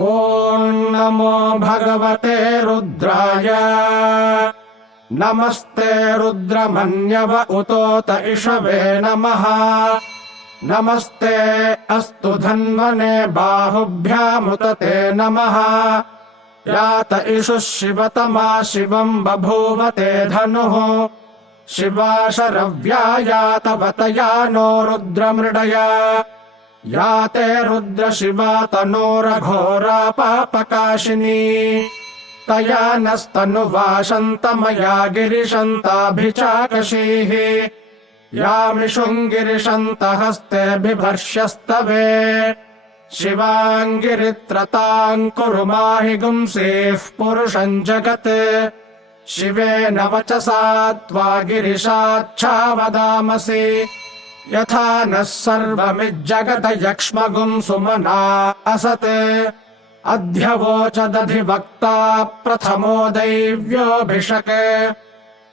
ॐ नमो भगवते रुद्राय नमस्ते रुद्रमन्यव उतोत इषवे नमः नमस्ते अस्तु धन्वने बाहुभ्यामुत ते नमः यात इषुः शिवतमा शिवम् बभूव ते धनुः शिवा शरव्या यातवतया नो रुद्रमृडया याते रुद्र शिवा तनोरघोरा पापकाशिनी तया नस्तनुवाशन्तमया गिरिशन्ताभिचाकशीः यामिषुङ्गिरिशन्तहस्ते बिभर्ष्यस्तवे शिवाङ्गिरित्रताम् कुरु माहि गुंसेः पुरुषम् जगत् शिवेन वचसा त्वा गिरिशाच्छावदामसि यथा नः सर्वमिज्जगत यक्ष्मगुम् सुमना असत् अध्यवोचदधिवक्ता प्रथमो दैव्योऽभिषक्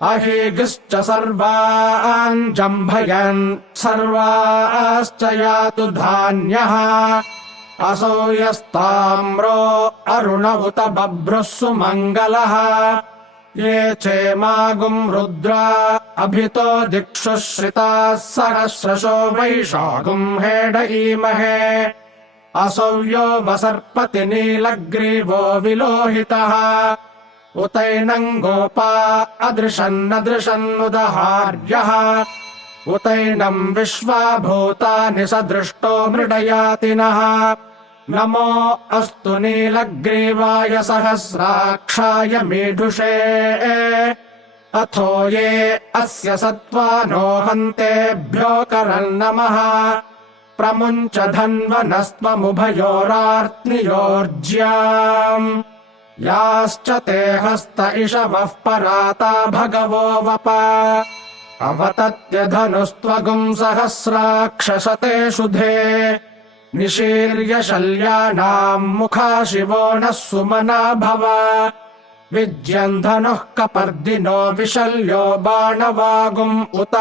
अहीगिश्च सर्वान् जम्भयन् सर्वाश्च यातु धान्यः असौ यस्ताम्रो अरुण उत बभ्रुः सुमङ्गलः ये चेमागुम् रुद्रा अभितो दिक्षुः श्रिताः सहस्रशो वैशागुम् हेडयीमहे असौ यो वसर्पति नीलग्रीवो विलोहितः उतैनम् गोपा अदृशन्नदृशन्नुदहार्यः उतैनम् विश्वा भूतानि सदृष्टो मृडयातिनः नमो अस्तु नीलग्रीवाय सहस्राक्षाय मीढुषे अथो ये अस्य सत्त्वानो हन्तेभ्यो करन्नमः प्रमुञ्च धन्वनस्त्वमुभयोरार्त्नियोर्ज्याम् याश्च ते हस्त इषवः पराता भगवो वप अवतत्य धनुस्त्वगुम् सहस्राक्षशते शुधे निशीर्य शल्यानाम् मुखा शिवो नः सुमना भव विज्यन् धनुः कपर्दिनो विशल्यो बाणवागुम् उत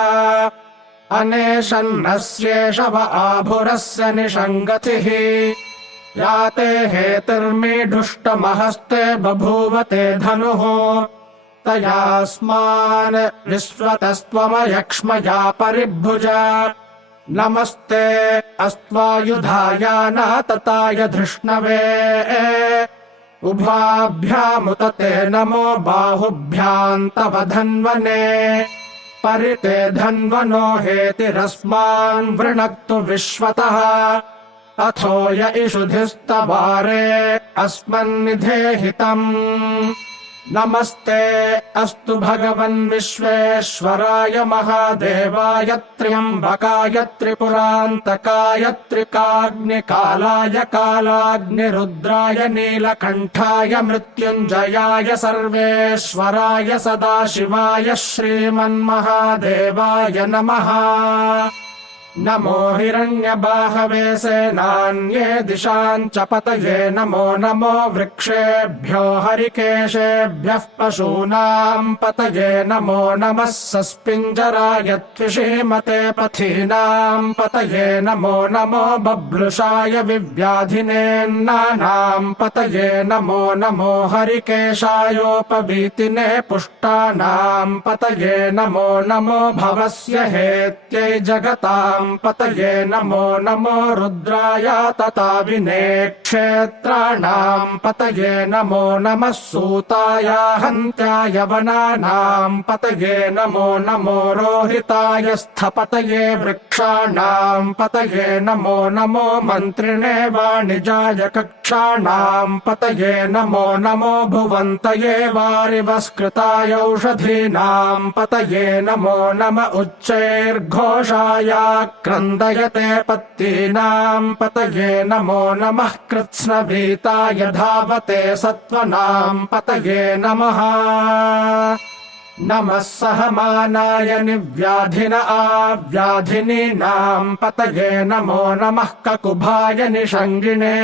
अनेशन्नस्येषव आभुरस्य निषङ्गतिः याते हेतिर्मीढुष्टमहस्ते बभूवते धनुः तयास्मान् विश्वतस्त्वमयक्ष्मया परिभुजा नमस्ते अस्त्वायुधायानातताय धृष्णवे उभाभ्यामुत ते नमो बाहुभ्याम् तव धन्वने परिते धन्वनो हेतिरस्मान् वृणक्तु विश्वतः अथो य इषुधिस्तवारे अस्मन्निधेहितम् नमस्ते अस्तु भगवन् विश्वेश्वराय महादेवाय त्र्यम्बकाय त्रिपुरान्तकाय त्रिकाग्निकालाय कालाग्निरुद्राय नीलकण्ठाय मृत्युञ्जयाय सर्वेश्वराय सदाशिवाय श्रीमन्महादेवाय नमः नमो हिरण्यबाहवे सेनान्ये दिशाम् च पतये नमो नमो वृक्षेभ्यो हरिकेशेभ्यः पशूनाम् पतये नमो नमः सस्पिञ्जराय त्विषीमते पथीनाम् पतये नमो नमो बभ्लुषाय विव्याधिनेन्नानाम् पतये नमो नमो हरिकेशायोपवीतिने पुष्टानाम् पतये नमो नमो भवस्य हेत्यै जगताम् पतये नमो नमो रुद्राय तथा विने क्षेत्राणाम् पतये नमो नमः सूताय हन्त्याय वनानाम् पतये नमो नमो रोहिताय स्थपतये वृक्षाणाम् पतये नमो नमो मन्त्रिणे वाणिजाय कक्षाणाम् पतये नमो नमो भुवन्तये वारिवस्कृताय औषधीनाम् पतये नमो नम उच्चैर्घोषाय क्रन्दयते पत्तीनाम् पतये नमो नमः कृत्स्नभीताय धावते सत्त्वनाम् पतये नमः नमः सहमानाय निव्याधिन आव्याधिनीनाम् पतये नमो नमः ककुभाय निषङ्गिणे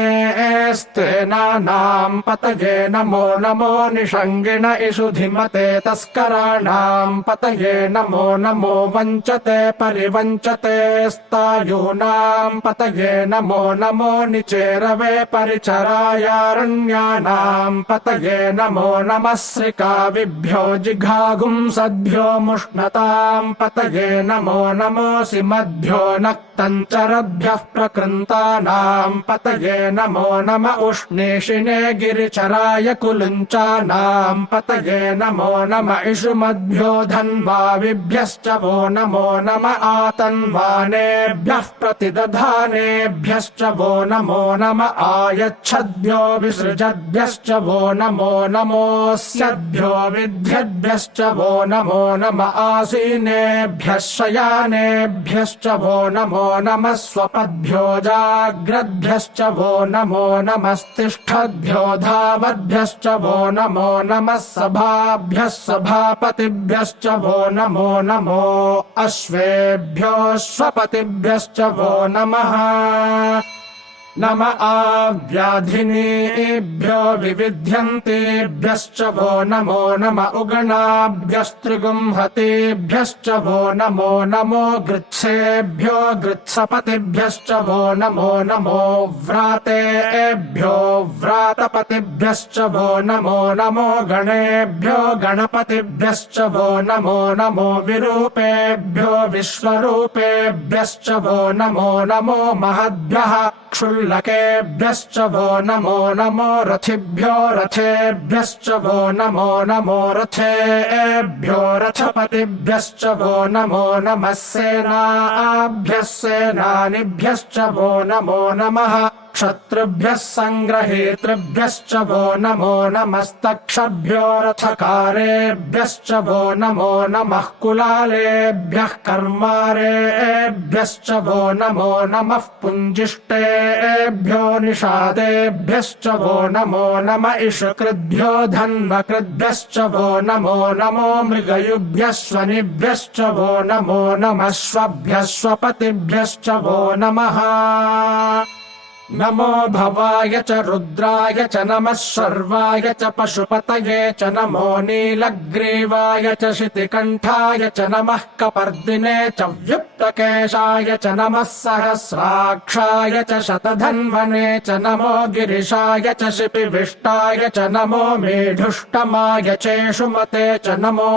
स्तेनानाम् पतये नमो नमो निषङ्गिण इषुधिमते तस्कराणाम् पतये नमो नमो वञ्चते परिवञ्चते स्तायूनाम् पतये नमो नमो निचेरवे परिचरायारण्यानाम् पतये नमो नमः श्रिकाविभ्यो जिघागुंसद्भ्यो मुष्णताम् पतये नमो नमोऽसि मद्भ्यो नक्तञ्चरद्भ्यः प्रकृन्तानाम् पतये नमो नम उष्णेशिने गिरिचराय कुलुञ्चानाम् पतये नमो नम इषुमद्भ्यो धन्वाविभ्यश्च वो नमो नम आतन्वानेभ्यः प्रतिदधानेभ्यश्च वो नमो नम आयच्छद्भ्यो विसृजद्भ्यश्च वो नमो नमोऽस्यद्भ्यो विद्यद्भ्यश्च वो नमो नम आसीनेभ्यः शयानेभ्यश्च वो नमो नमः स्वपद्भ्यो जाग्रद्भ्यश्च वो नमो नमस्तिष्ठद्भ्यो धावद्भ्यश्च वो नमो नमः सभाभ्यः सभापतिभ्यश्च वो नमो नमो अश्वेभ्योऽश्वपतिभ्यश्च वो नमः नम आव्याधिनीभ्यो विविध्यन्तेभ्यश्च वो नमो नम उगणाभ्यस्त्रिगुंहतेभ्यश्च वो नमो नमो गृत्सेभ्यो गृत्सपतिभ्यश्च वो नमो नमो व्रातेभ्यो व्रातपतिभ्यश्च वो नमो नमो गणेभ्यो गणपतिभ्यश्च वो नमो नमो विरूपेभ्यो विश्वरूपेभ्यश्च वो नमो नमो महद्भ्यः क्षुल्लकेभ्यश्च वो नमो नमो रथिभ्यो रथेभ्यश्च वो नमो नमो रथेभ्यो रथपतिभ्यश्च वो नमो नमः सेनाभ्यः सेनानिभ्यश्च वो नमो नमः क्षत्रुभ्यः सङ्ग्रहेतृभ्यश्च वो नमो नमस्तक्षभ्यो रथकारेभ्यश्च वो नमो नमः कुलालेभ्यः कर्मारेभ्यश्च वो नमो नमः पुञ्जिष्टेभ्यो निषादेभ्यश्च वो नमो नम इषुकृद्भ्यो धन्वकृद्भ्यश्च वो नमो नमो मृगयुभ्यः स्वनिभ्यश्च वो नमो नमः श्वभ्यः स्वपतिभ्यश्च वो नमः नमो भवाय च रुद्राय च नमः शर्वाय च पशुपतये च नमो नीलग्रीवाय च शितिकण्ठाय च नमः कपर्दिने च व्युक्तकेशाय च नमः सहस्राक्षाय च शतधन्वने च नमो गिरिशाय च शिपिविष्टाय च नमो मेढुष्टमाय चेषुमते च नमो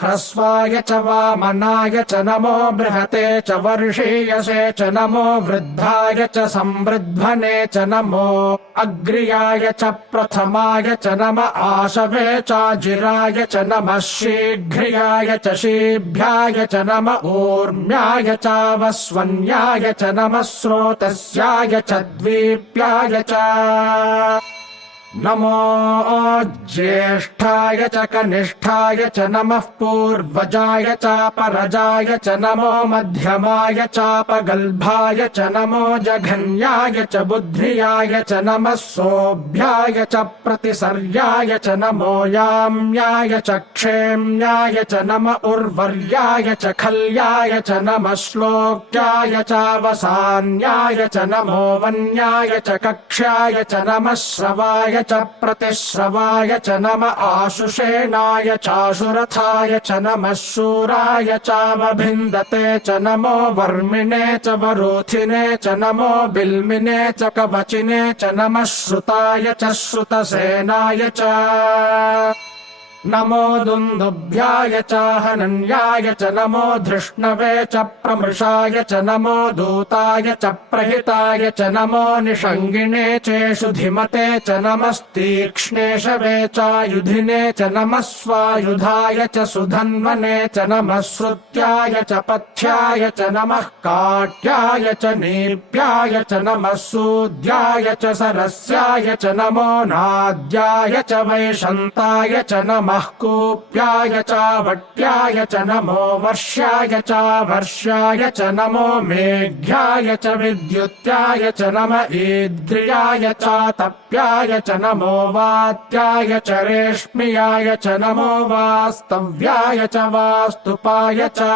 ह्रस्वाय च वामनाय च नमो बृहते च वर्षीयसे च नमो वृद्धाय च संवृध्वने च नमो अग्र्याय च प्रथमाय च नम आशवे चाजिराय च नमः शीघ्र्याय च शीभ्याय च नम ऊर्म्याय चावस्वन्याय च नमः स्रोतस्याय च द्वीप्याय च नमो ज्येष्ठाय च कनिष्ठाय च नमः पूर्वजाय चापरजाय च नमो मध्यमाय चापगल्भाय च नमो जघन्याय च बुद्ध्याय च नमः सोऽभ्याय च प्रतिसर्याय च नमो याम्याय च क्षेम्याय च नम उर्वर्याय च खल्याय च नमः श्लोक्याय चावसान्याय च नमो वन्याय च कक्ष्याय च नमः श्रवाय च प्रतिश्रवाय च नम आशुषेणाय चाशुरथाय च नमः शूराय चावभिन्दते च नमो वर्मिणे च वरोथिने च नमो बिल्मिने च कवचिने च नमः श्रुताय च श्रुतसेनाय च नमो दुन्दुभ्याय च हनन्याय च नमो धृष्णवे च प्रमृषाय च नमो दूताय च प्रहिताय च नमो निषङ्गिणे चेषुधिमते च नमस्तीक्ष्णेशवे चायुधिने च नमः स्वायुधाय च सुधन्वने च नमः श्रुत्याय च पथ्याय च नमः काट्याय च नीप्याय च नमः सूद्याय च सरस्याय च नमो नाद्याय च वैशन्ताय च नमः नमः कूप्याय च वट्याय च नमो वर्ष्याय च वर्ष्याय च नमो मेघ्याय च विद्युत्याय च नम ईद्रियाय च तप्याय च नमो वात्याय च रेश्म्याय च नमो वास्तव्याय च वास्तुपाय च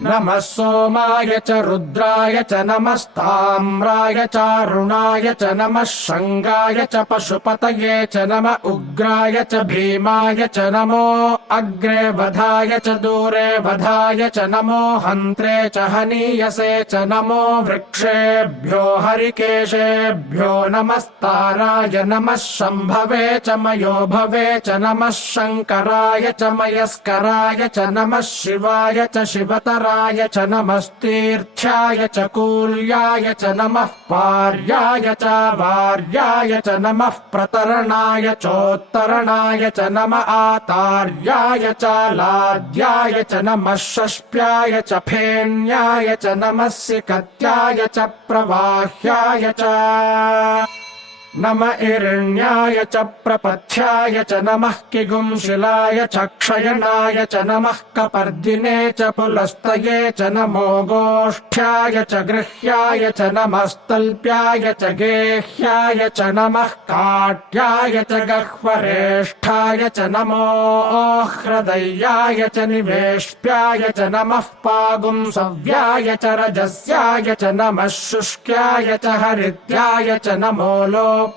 नमः सोमाय च रुद्राय च नमस्ताम्राय च रुणाय च नमः शङ्गाय च पशुपतये च नम उग्राय च भीमाय च नमो अग्रे वधाय च दूरे वधाय च नमो हन्त्रे च हनीयसे च नमो वृक्षेभ्यो हरिकेशेभ्यो नमस्ताराय नमः शम्भवे च मयो भवे च नमः शङ्कराय च मयस्कराय च नमः शिवाय च शिवतराय च नमस्तीर्थ्याय च कूल्याय च नमः पार्याय च वार्याय च नमः प्रतरणाय चोत्तरणाय च नम आतार्याय च लाद्याय च नमः षष्प्याय च फेन्याय च नमः सिकत्याय च प्रवाह्याय च नम इरण्याय च प्रपथ्याय च नमः किगुंशिलाय च क्षयणाय च नमः कपर्दिने च पुलस्तये च नमो गोष्ठ्याय च गृह्याय च नमस्तल्प्याय च गेह्याय च नमः काट्याय च गह्वरेष्ठाय च नमो हृदयाय च निवेश्प्याय च नमः पागुंसव्याय च रजस्याय च नमः शुष्क्याय च हरित्याय च नमो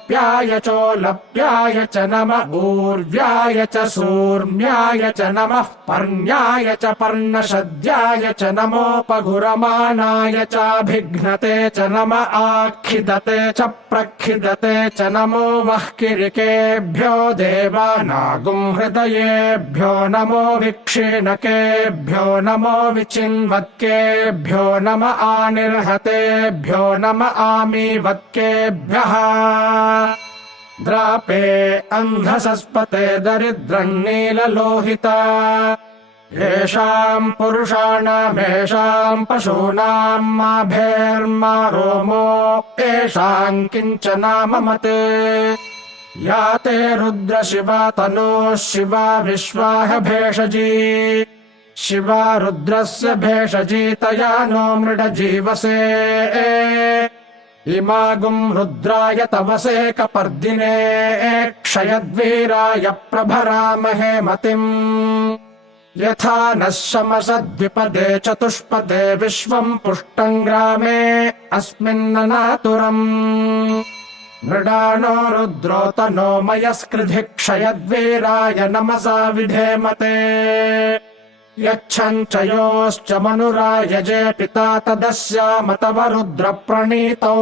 प्याय चोलप्याय च नम ऊर्व्याय च सूर्म्याय च नमः पर्ण्याय च पर्णशद्याय च नमोपगुरमाणाय चाभिघ्नते च नम आखिदते च प्रखिदते च नमो वह्किरिकेभ्यो देवानागुंहृदयेभ्यो नमो विक्षीणकेभ्यो नमो विचिन्वत्केभ्यो नम आनिर्हतेभ्यो नम आमीवत्केभ्यः द्रापे अन्धसस्पते दरिद्रन्नीललोहिता येषाम् पुरुषाणामेषाम् पशूनाम् माभेर्मा रोमो येषाम् किञ्चनाममते या ते रुद्रशिवा तनोः शिवा विश्वाह भेषजी शिवा रुद्रस्य भेषजी तया नो मृडजीवसे इमागुम् रुद्राय तवसे कपर्दिने क्षयद्वीराय प्रभरामहे मतिम् यथा नः शमसद्विपदे चतुष्पदे विश्वम् पुष्टम् ग्रामे अस्मिन्ननातुरम् मृडानो रुद्रोतनो मयस्कृधि क्षयद्वीराय नमसा विधेमते यच्छञ्च योश्च मनुरायजे पिता तदस्यामतव रुद्रप्रणीतौ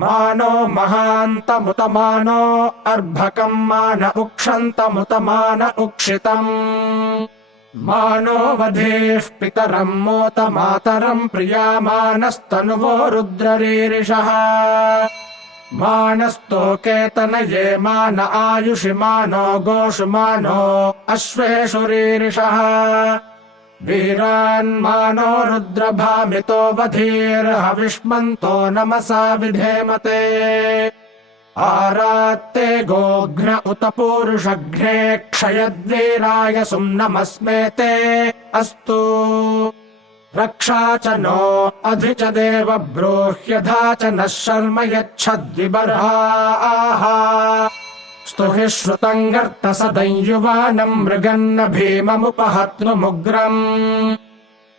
मानो महान्तमुतमानो अर्भकम् मान उक्षन्तमुतमान उक्षितम् मानो वधेः पितरम् मोत मातरम् प्रियामानस्तनुवो रुद्ररीरिषः मानस्तोकेतनये मान आयुषि मानो गोषु मानो अश्वेषु रीरिषः वीरान्मानो रुद्रभामितो वधीर्हविष्मन्तो नमसा विधेमते आरात्ते गोघ्न उत पूरुषघ्ने क्षयद्वीराय सुम्नमस्मेते अस्तु रक्षा च नो अधि च देव ब्रूह्यधा च नः शर्म यच्छद्विबर्हाः स्तुहि श्रुतम् गर्तसदञ्युवानम् मृगन्न भीममुपहत्नुमुग्रम्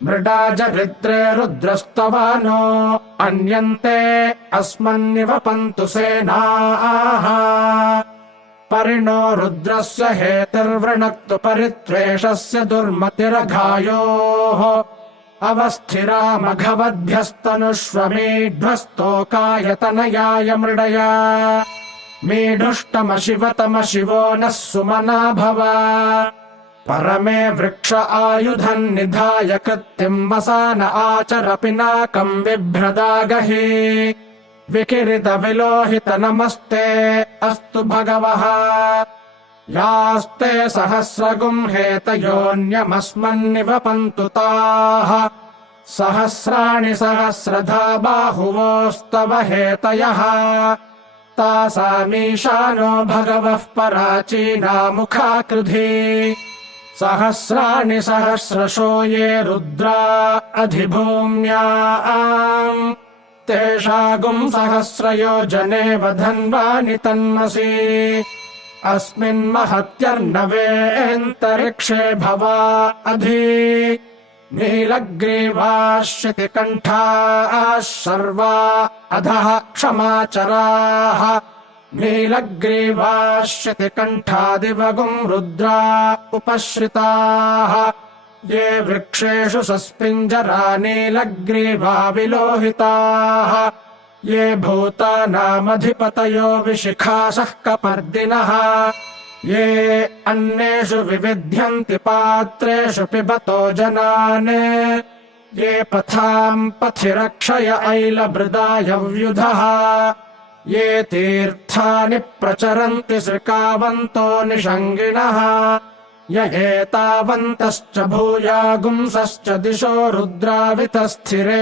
मृडाजरित्रे रुद्रस्तवानो अन्यन्ते अस्मन्निवपन्तु सेनाः परिणो रुद्रस्य हेतिर्वृणक्तु परित्वेषस्य दुर्मतिरघायोः अवस्थिरामघवद्भ्यस्तनुष्वमीढ्वस्तोकायतनयाय मृडया मीढुष्टमशिवतमशिवो नः सुमना भव परमे वृक्ष आयुधम् निधाय कृत्तिम् वसान आचर पिनाकम् बिभ्रदागहि विकिरित विलोहित नमस्ते अस्तु भगवः यास्ते सहस्रगुम् हेतयोऽन्यमस्मन्निवपन्तु ताः सहस्राणि सहस्रधा बाहुवोस्तव हेतयः तासामीशानो भगवः पराचीनामुखाकृधि सहस्राणि सहस्रशो ये रुद्रा अधिभूम्याम् तेषागुं सहस्रयोजने वधन्वानि तन्मसि अस्मिन्महत्यर्णवेऽन्तरिक्षे भवा अधि नीलग्रीवाः शितिकण्ठाः सर्वा अधः क्षमाचराः नीलग्रीवाः शितिकण्ठादिवगुं रुद्रा उपश्रिताः ये वृक्षेषु सस्पिञ्जरा नीलग्रीवा विलोहिताः ये भूतानामधिपतयो विशिखासः कपर्दिनः ये अन्नेषु विविध्यन्ति पात्रेषु पिबतो जनान् ये पथाम् पथि रक्षय ऐलभृदायव्युधः ये तीर्थानि प्रचरन्ति सृकावन्तो निषङ्गिणः य एतावन्तश्च भूयागुंसश्च दिशो रुद्रावितस्थिरे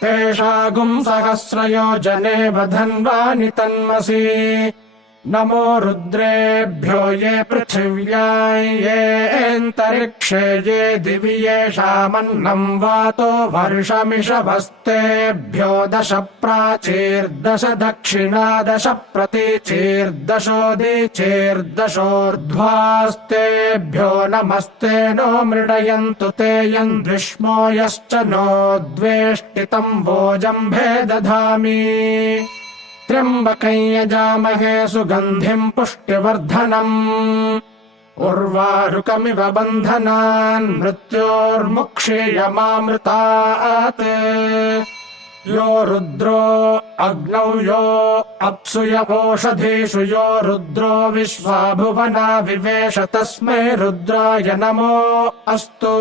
तेषागुं सहस्रयोजने वधन्वानि तन्मसि नमो रुद्रेभ्यो ये पृथिव्यां येऽन्तरिक्षे ये दिवि येषामन्नं वातो वर्षमिषभस्तेभ्यो 10 प्राचीर्दश दक्षिणा 10 प्रतीचीर्दशोदीचीर्दशोर्ध्वास्तेभ्यो नमस्ते नो मृडयन्तु ते यन्द्विष्मो यश्च नो द्वेष्टितं वोजम्भे दधामि त्र्यम्बकं यजामहे सुगन्धिं पुष्टिवर्धनम् उर्वारुकमिव बन्धनान् मृत्योर्मुक्षीयमामृतात् यो रुद्रो अग्नौ यो अप्सु यवोषधीषु यो रुद्रो विश्वा भुवना विवेश तस्मै रुद्राय नमो अस्तु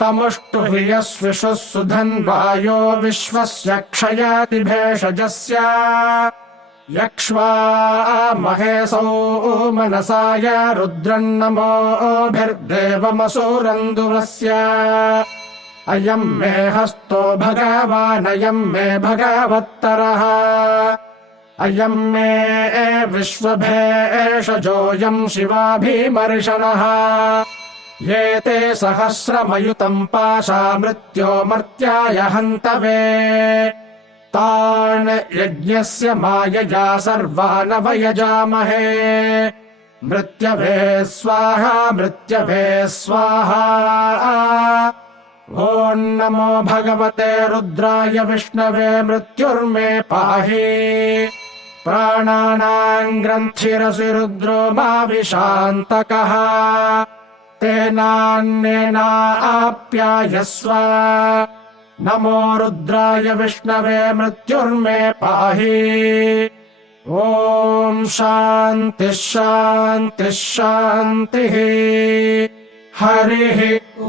तमुष्टु हि यस्विषुः सुधन्वायो विश्वस्य क्षयाति भेषजस्य यक्ष्वा महेशौ मनसाय रुद्रन्नमोभिर्देवमसूरन्दुवस्य अयम् मे हस्तो भगवानयम् मे भगवत्तरः अयम् मे विश्वभेषजोऽयम् शिवाभीमर्षणः ये ते सहस्रमयुतम् पाशा मृत्यो मर्त्याय हन्तवे तान् यज्ञस्य मायया सर्वानवयजामहे मृत्यवे स्वाहा मृत्यवे स्वाहा ॐ नमो भगवते रुद्राय विष्णवे मृत्युर्मे पाहि प्राणानाम् ग्रन्थिरसि रुद्रो मा विशान्तकः तेनान्येनाप्यायस्व नमो रुद्राय विष्णवे मृत्युर्मे पाहि ॐ शान्तिः शान्तिः शान्तिः हरिः ॐ